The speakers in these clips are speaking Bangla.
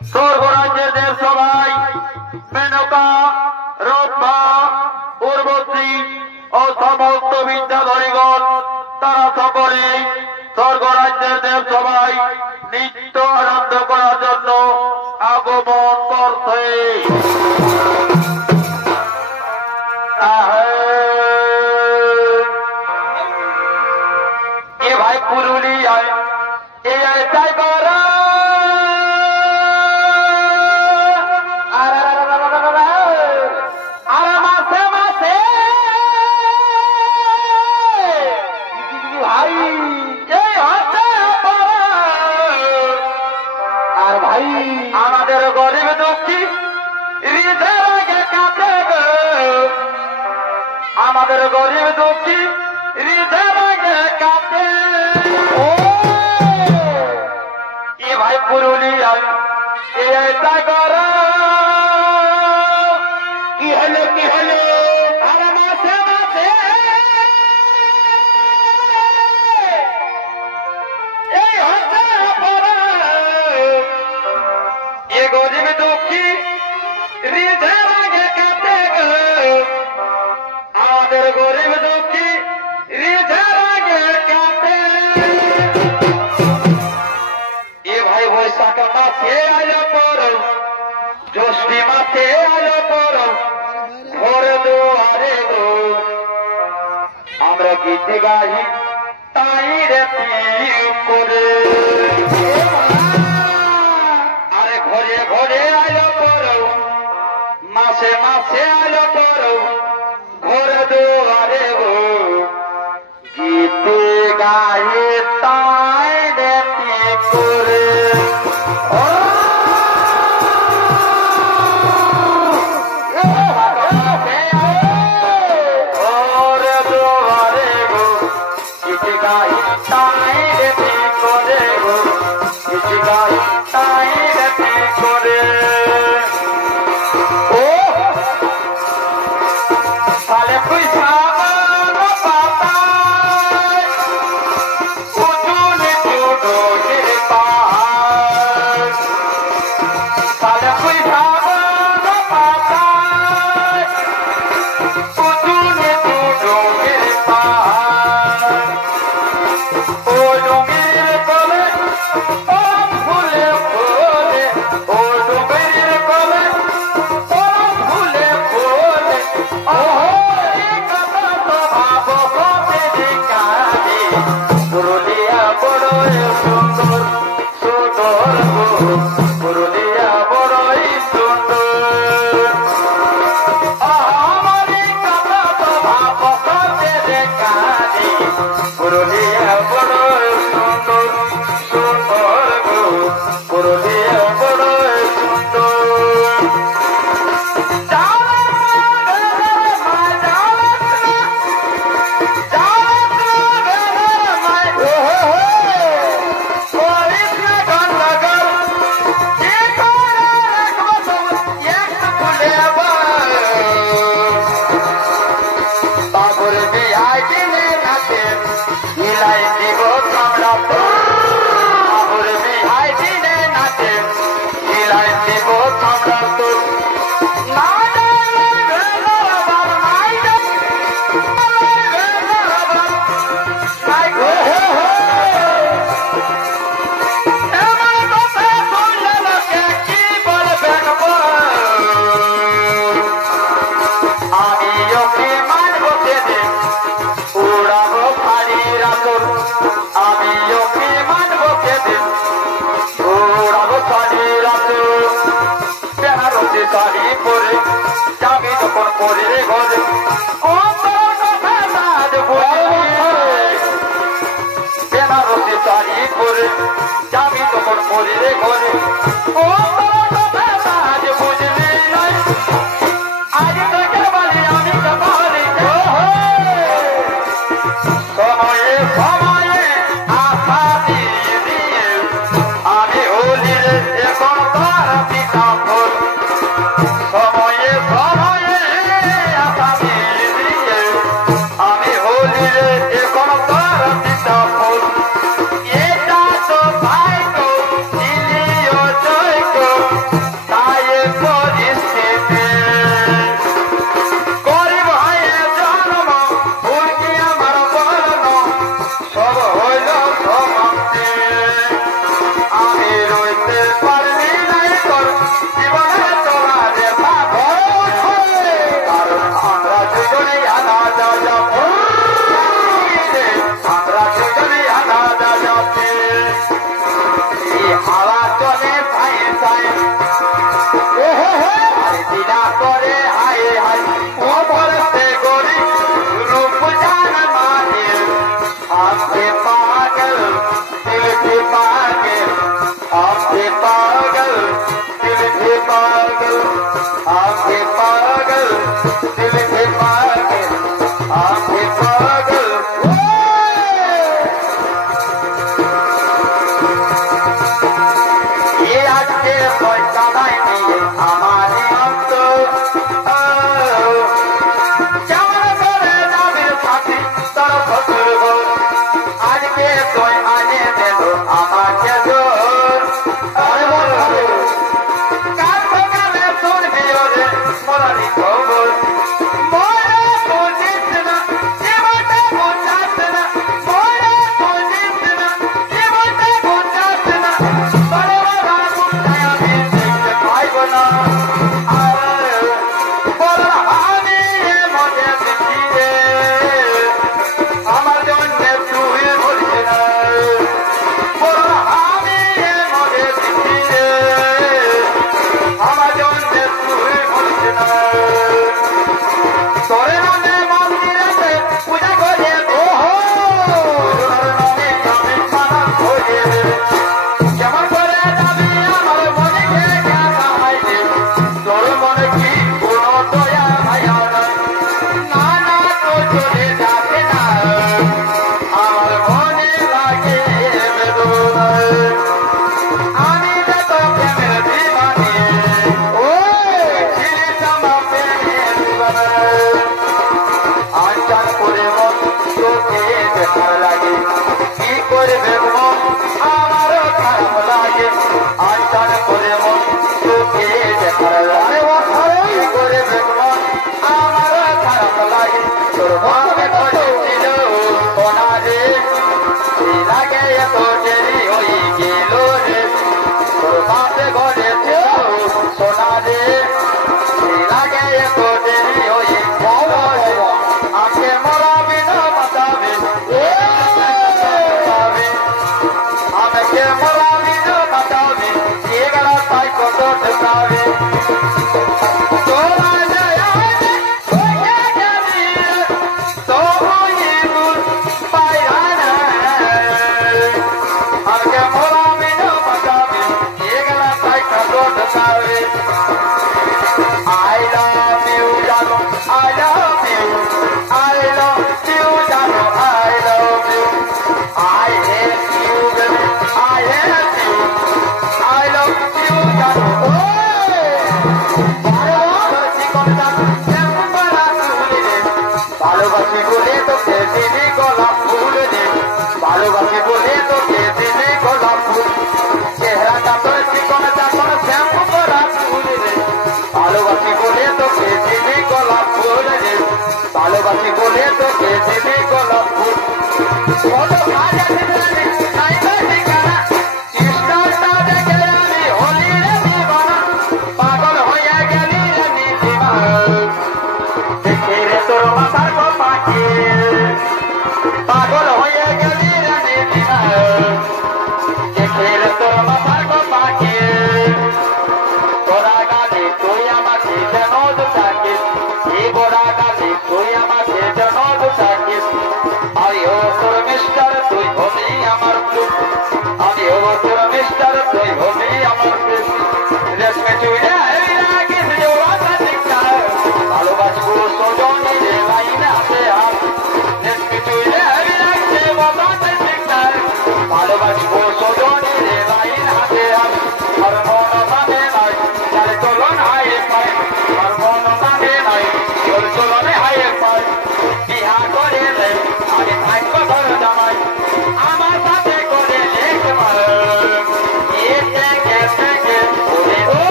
স্বর্গরাজ্যের দেব সবাই মেনকা রম্ভা উর্বশী ও সমস্ত বিদ্যাধরীগণ তারা সকলেই স্বর্গরাজ্যের দেব সবাই নিত্য আনন্দ করার জন্য আগমন করছে। এ ভাই পুরুলিয়ায় এটাই করা আমাদের গরিব দুঃখী হৃদয় আগে কাঁদে গো, আমাদের গরিব দুঃখী হৃদয় আগে কাঁদে। এ ভাই পুরুলিয়ায় এটা করা কি হলো কি হলো আর মাসে মাসে এই হচ্ছে এ গরিব দুঃখী হৃদয় আগে কাঁদে গো, আমাদের গরিব দুঃখী হৃদয় আগে কাঁদে। এ ভাই বৈশাখ মাসে আলো পড়ো, জ্যৈষ্ঠী মাসে আলো পড়ো, ঘর দুয়ারে গো আমরা গীত গাই তাই রে করে। ঘরে ঘরে আলো পড়ো, মাসে মাসে আলো পড়ো, ঘর দুয়ারে গো গীত গায়ে তাই রেতি করে। যাবি তখন পরে ঘরে ও বুঝলি নাই আজ তোকে বলি আমি কপালে সময়ে সময়ে আশা দিয়ে দিয়ে আমি হলির এখন তার পিতা ফল সময়ে সময়ে আশা দিয়ে দিয়ে আমি হলির এখন তার পিতা ফল এটা তো ভাই গো ঘৃণা করে হায় হায় উপর से गोरी रूप जान माने आपके पागल दिल के पागल आपके पागल दिल के पागल आपके पागल दिल के पागल आपके पागल ये आज के पैसा नहीं हमारे हम तो जवान करे जावे साथी तरफ सुरगो आज के कोई आने दे दो हमारे जोर अरे बोल कान पकाने सुन दियो रे मोरा नी खबर मोरे पोजिशन जीवते गुंजासन मोरे पोजिशन जीवते गुंजासन बड़े बड़ा गुंजाया भी देखते पाई बना बोला हानी ये मोटे दिखी रे আমার জন্য তুই বলিস না বড় আমি এ মনে দিছি রে আমার জন্য তুই বলিস না তোরে নামে মন্দিরেতে পূজা করে ওহো তোর নামে আমি পানা করে কেমন করে যাবি আমার মনে কে জ্ঞান হাইলে তোর মনে কি কোনো দয়া মায়া নাই না না তো চলে যাবে না আমার মনে লাগে বেদনা আমি তো প্রেমের দিবানি ও ছিলি জামা প্রেমের দিবানা আঞ্চান করে মন তোকে দেখার লাগে কি করবে মন আমারও খারাপ লাগে আঞ্চান করে মন তোকে দেখার লাগে কি করবে মন আমারও খারাপ লাগে তোর মনে পড়েছিল ওনারে লাগে এত দেরি হয়ে গেল রে তোর বাপে ঘরে ছিল সোনারে লাগে এত দেরি হয়ে গেল রে আমাকে মরাবি না বাঁচাবে আমাকে মরাবি না বাঁচাবে এ গেলা তাই কত ঢুকাবে তোরা যায় ওকে গেলি তো ইদুল পায়না আমাকে মরাবি না বাঁচাবে এ গেলা তাই কত ঢুকাবে I love you, Jano. I love you. I love you, Jano. I love you. I hate you, baby. I hate you. I love you, Jano. Oh, ভালোবাসি কথা কেমন বলা তুলে রে ভালোবাসি বলে তোকে দিলি গোলাপ ফুল রে ভালোবাসি বলে তোকে দিলি গোলাপ ফুল চেহারাটা তোর চিকনা চাকর শ্যাম্পু করা ফুল রে ভালোবাসি বলে তোকে দিলি গোলাপ ফুল রে ভালোবাসি বলে তোকে দিলি গোলাপ ফুল কত ভাজা দিলানি নাইবা ঠিকানা কৃষ্ণটা দেখে আমি হলি রে দিবানা পাগল হয়ে গেলি রে দিবা দেখে রে তোর মাথার পাখি পাগল হয়ে গেলি রে দিবা দেখে রে তোর মাথার পাখি তোরা গালি তুই আমাকে যেন থাকিস এই গোড়া গালি তুই আমাকে যেন থাকিস আরে ও তোর মিস্টার তুই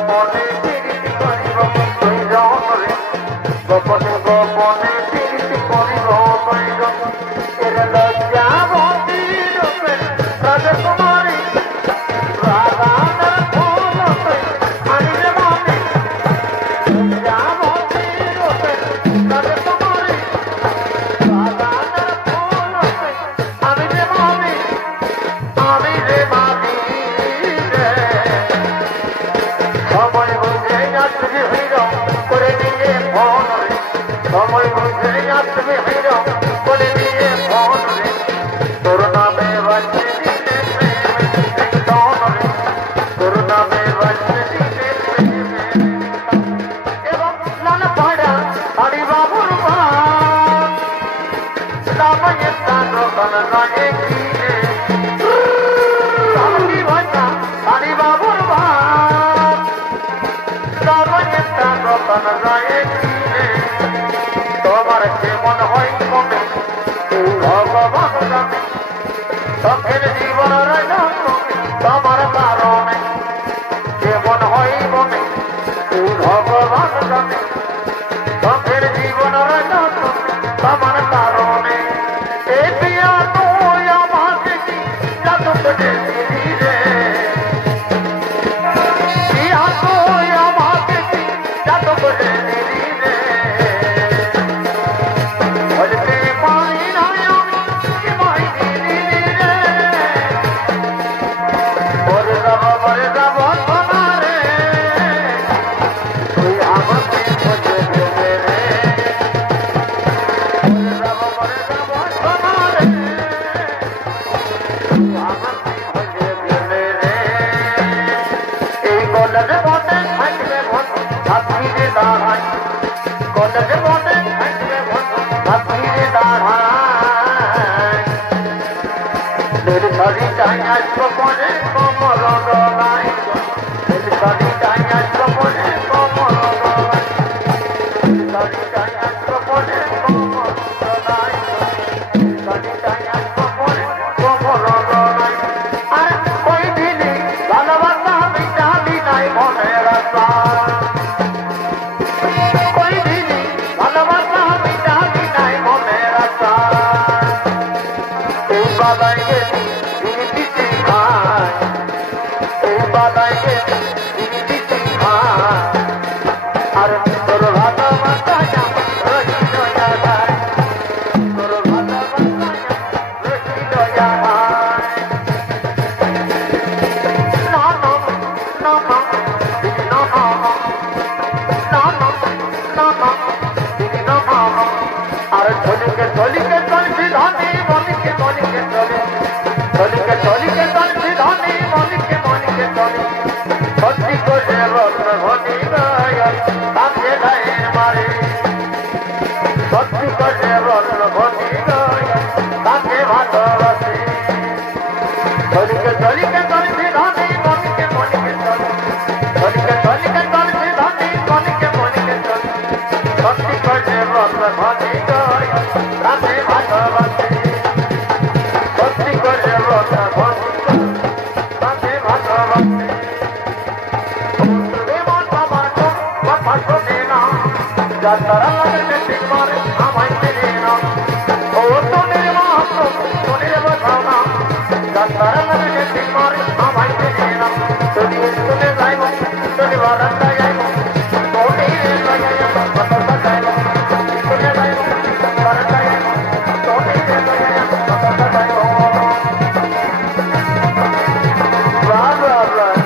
গোপনে প্রীতি করিব কইররে গোপনে গোপনে প্রীতি করিব কইর এর লজ্জা ভক্তি রূপে রাজকুমারী রাধার ফুল আনিলে মনে লজ্জা ভক্তি রূপে রাজকুমারী রাধার ফুল আনিলে মনে আমি রে মানি রে সময় বুঝে আসবে হইর করে দিয়ে ফোন রে সময় বুঝে আসবে হইর করে দিয়ে ফোন রে তোর নামে বাজছে দিলে প্রেম ধন রে তোর নামে বাজছে দিলে এবং লাল পাড়া হরি বাবুর বাপ নামে স্থান রতন রায়ে কিনে রামজি ভাষা হরি বাবুর বাপ নামে স্থান রতন রায়ে কিনে তোমার কেমন হয় মনে ভগবান জানে সখের জীবন তোমার কারণে কেমন হয় মনে ভগবান জানে সখের জীবন তোমার কারণে এ পিয়া তুই আমাকে কি জাদু করে দিলি রে পিয়া তুই আমাকে কি জাদু করে দিলি রে বলতে পারি না আমি কি মাই দিলি রে বলে যাব সোনা রে তুই আমাকে খোঁজে দেবে রে বলে যাব সোনা রে তুই আমাকে খোঁজে দেবে রে এই গলার বনে থাকবে বন্ধু আপনি রে দাঁড়াই গলার বনে থাকবে বন্ধু আপনি রে দাঁড়াই দের সারি টাইয়ার কমরে কমর গলাই দের সারি টাইয়ার কমরে কমর গলাই সারি টাইয়ার কমরে কমর গলাই সারি টাইয়ার কমরে কমর গলাই আর কই দিলি ভালোবাসা মিটাবি নাই মনের আশা কই দিলি ভালোবাসা মিটাবি নাই মনের আশা এই বাবাই গেছি দিদি খায় এই বাবাই গেছি দিদি খায় আর তোর ভালোবাসা রহি দয়া যায় তোর ভালোবাসা রহি দয়া যায় না না না না দিদি না না না না না না দিদি না না আর চলিকে চলিকে চলছি ধানি মনিকে মনিকে চলে চলিকে চলিকে চলছি ধানি মনিকে মনিকে চলে সত্যি করে রত্ন ঘটি গায় তাকে গায়ের মারে সত্যি করে রত্ন ঘটি গায় তাকে ভালোবাসে চলিকে চলিকে চলছি ধানি মনিকে মনিকে চলে চলিকে চলিকে চলছি ধানি মনিকে মনিকে চলে সত্যি করে রত্ন ঘটি গায় তাকে ভালোবাসে সত্যি করে রত্ন ঘটি গায় তাকে ভালোবাসে যাত্রা লাগে ঠিক মারে আমায় মেরে না ও তো নির্মাণ মনের বাসনা যাত্রা লাগে ঠিক মারে আমায় মেরে না যদি শুনে যাইব যদি বারান্দা যাইব তোরে যাইব কথা যাইব শুনে যাইব বারান্দা যাইব তোরে যাইব কথা যাইব রাম রাম রাম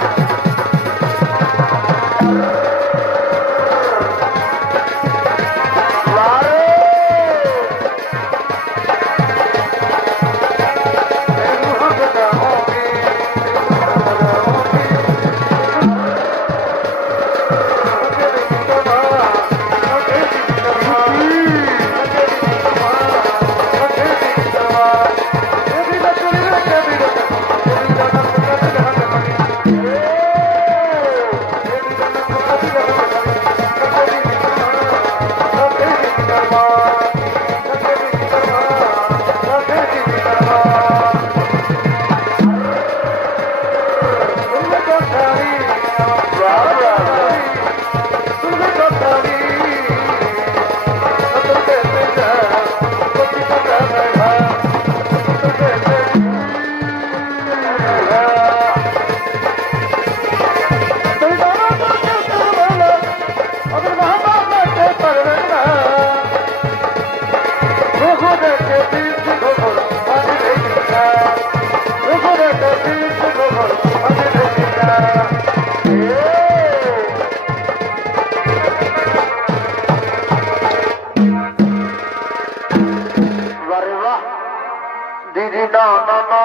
দিদি না না না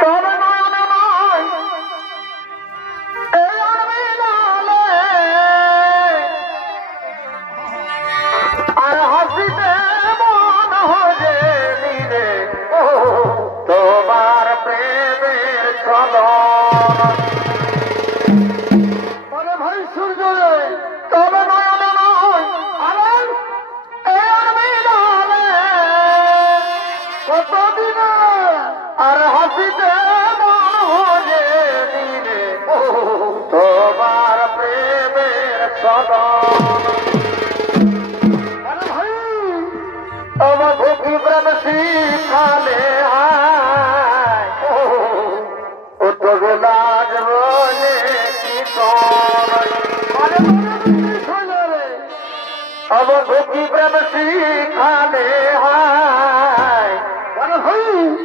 তবে নয়নে নয় এই অনবিলালে আর হাসিতে মন হয়ে নিলে তোমার প্রেমের চলন মানে ভাই সূর্য তবে নয়নে নয় আবার এই অনবিলালে কতদিন আর হাসিতে মন হয়ে নিলে তোমার প্রেমের চলন আমার ভূমি প্রেম শিখালে ও তবে লাজ বলে কি আমার ভূমি প্রেম শিখালে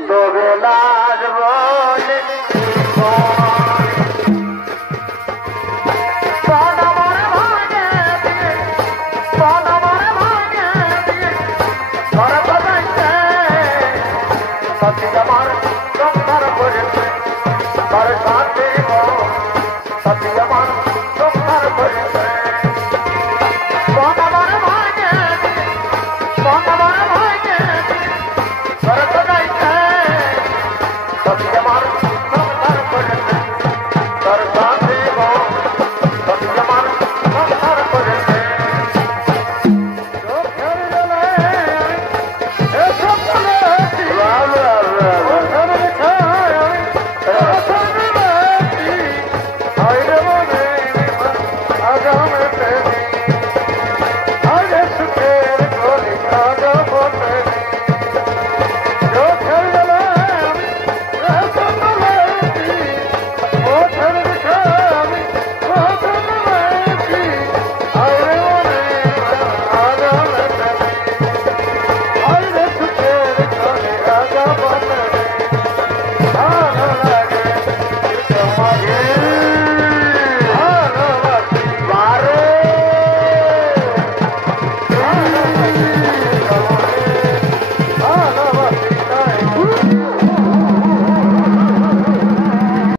তবে লাজ বলে সত্যিকার সংসার করেছে তার সাথে সত্যিকার